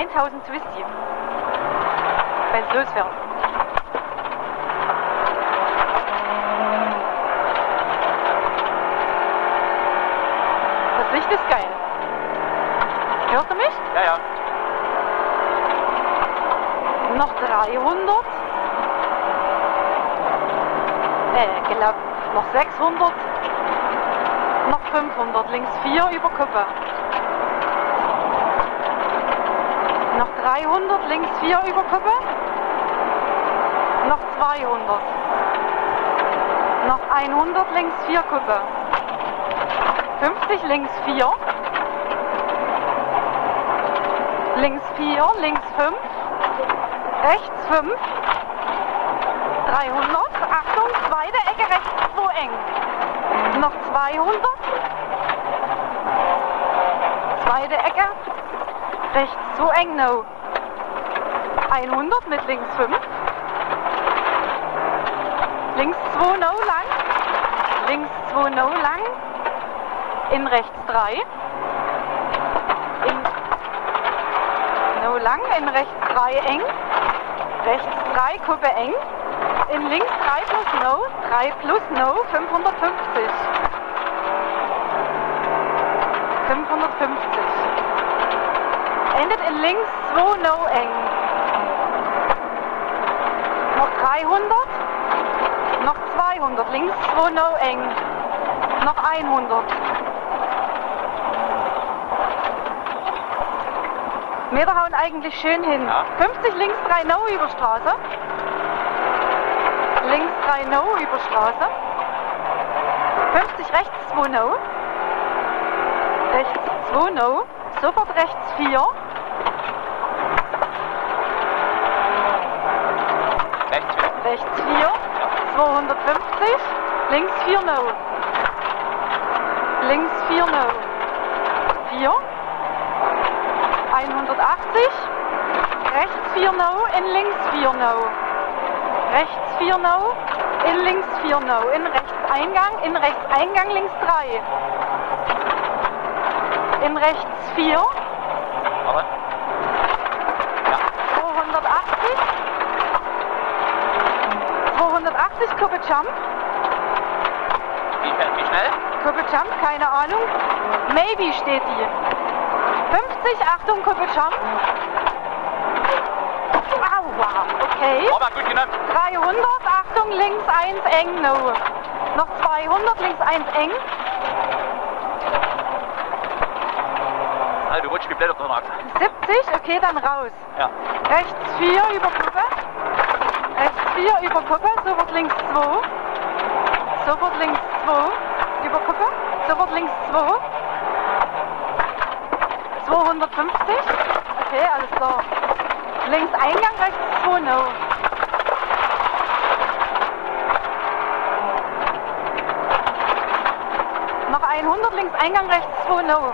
1000 Twisty. Wenn es losfährt. Das Licht ist geil. Hörst du mich? Ja, ja. Noch 300. Glaub, noch 600. Noch 500. Links 4 über Kuppe. Noch 300. Links 4 über Kuppe. Noch 200. Noch 100. Links 4 Kuppe. 50. Links 4. Links 4. Links 5. Rechts 5. 300. Achtung, zweite Ecke, rechts 2 eng. Noch 200. Zweite Ecke. Rechts 2 eng, no. 100 mit links 5. Links 2 no lang. Links 2 no lang. In rechts 3. No lang, in rechts 3 eng. Rechts 3 Kuppe eng. In links 3 plus no. 3 plus no, 550. 550. Endet in links 2 no eng. Noch 300. Noch 200. Links 2 no eng. Noch 100. Meter hauen eigentlich schön hin. Ja. 50 links 3 no über Straße. Links 3 no über Straße. 50 rechts 2 no. Rechts 2 no. Sofort rechts 4. Rechts 4. Rechts 4. 250. Links 4 no. Links 4 no. 4. 180. Rechts 4 no. In links 4 no. Rechts 4 no. In links 4 no. In rechts Eingang. In rechts Eingang links 3. In rechts 4. Aber. Ja. 280. 280 Kuppe Jump. Wie schnell? Kuppe Jump, keine Ahnung. Maybe steht die. 50, Achtung, Kuppe Jump. Aua, okay. Aber gut genommen. 300, Achtung, links 1 eng, no. Noch 200, links 1 eng. Also du rutschst geblättert drin, Axel. 70, okay, dann raus. Ja. Rechts 4 über Kuppe. Rechts 4 über Kuppe, sofort links 2. Sofort links 2 über Kuppe. Sofort links 2. 250. Okay, alles klar. Links Eingang, rechts 2 no. Noch 100, links Eingang, rechts 2 no.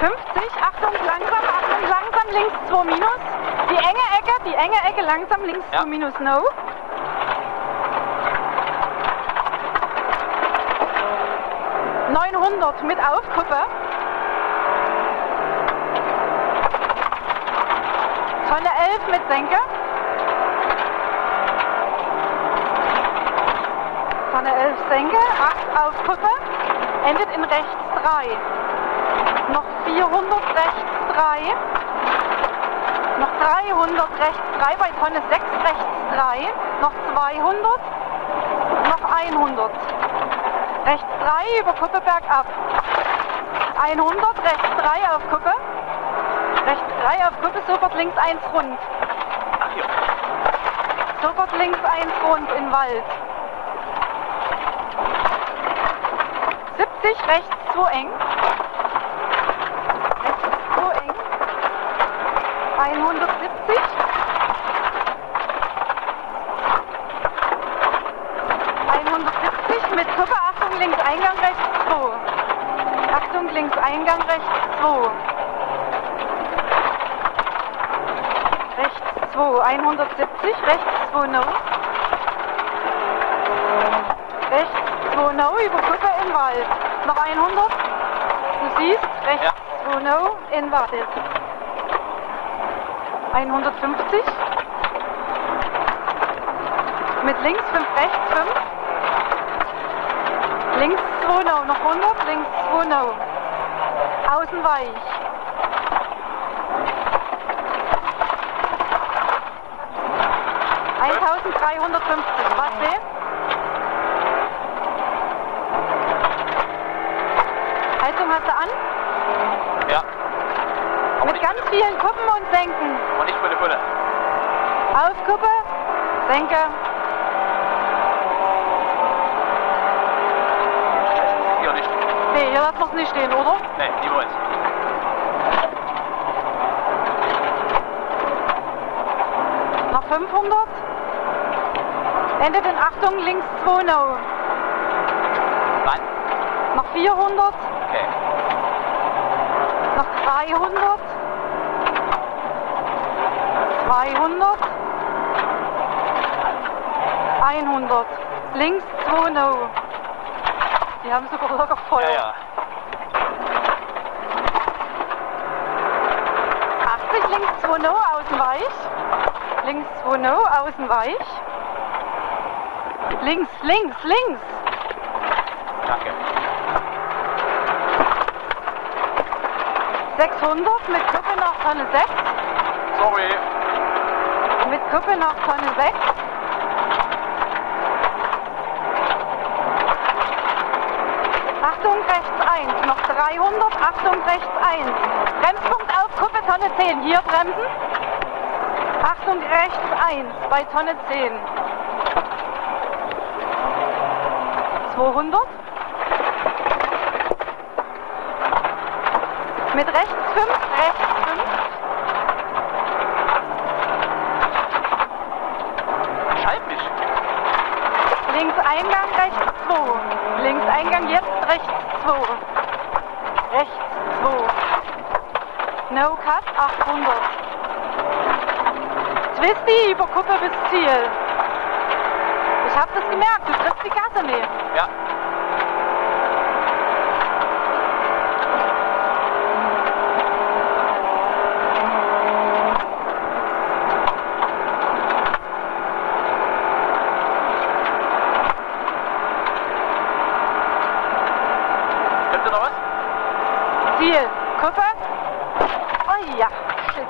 50, Achtung, langsam, links 2 minus. Die enge Ecke, langsam, links 2 minus, no. Mit Aufkuppe. Tonne 11 mit Senke. Tonne 11 Senke, 8 Aufkuppe. Endet in rechts 3. Noch 400 rechts 3. Noch 300 rechts 3 bei Tonne 6 rechts 3. Noch 200. Noch 100. Rechts 3 über Kuppe bergab. 100, rechts 3 auf Kuppe. Rechts 3 auf Kuppe, sofort links 1 rund. Ach hier. Sofort links 1 rund in Wald. 70, rechts 2 eng. Rechts 2 eng. 170. 170 mit Kuppe, Achtung, links Eingang, rechts 2. Achtung, links Eingang, rechts 2. Rechts 2, 170, rechts 2 no. Rechts 2 no, über Kuppe im Wald. Noch 100. Du siehst, rechts 2-0, inwartet. 150. Mit links 5, rechts 5. Links 2-0, noch 100, links 2-0. Außen weich. $1.350, was sehen? Heizung hast du an? Ja. Aber Mit nicht ganz vielen Kuppen und Senken. Und nicht volle Pulle. Auf Kuppe, Senke. Hier nicht. Nee, hier lassen wir es nicht stehen, oder? Nee, niemals. Noch 500. Endet in Achtung, links 2-0. Wann? Noch 400. Okay. Noch 300. 200. 100. Links 2-0. Die haben sogar locker Feuer. Ja, ja. 80 links 2-0, außen weich. Links 2-0, außen weich. Links, links, links. Danke. 600 mit Kuppe nach Tonne 6. Sorry. Mit Kuppe nach Tonne 6. Achtung, rechts 1. Noch 300. Achtung, rechts 1. Bremspunkt auf Kuppe, Tonne 10. Hier bremsen. Achtung, rechts 1. Bei Tonne 10. 200. Mit rechts 5, rechts 5. Schalt mich. Links Eingang, rechts 2. Links Eingang, jetzt rechts 2. Rechts 2. No Cut, 800. Twisty über Kuppe bis Ziel. Ich hab das gemerkt, du triffst die Gasse nicht. Ja. Kommt da noch was? Ziel, Kuppe. Oh ja, shit.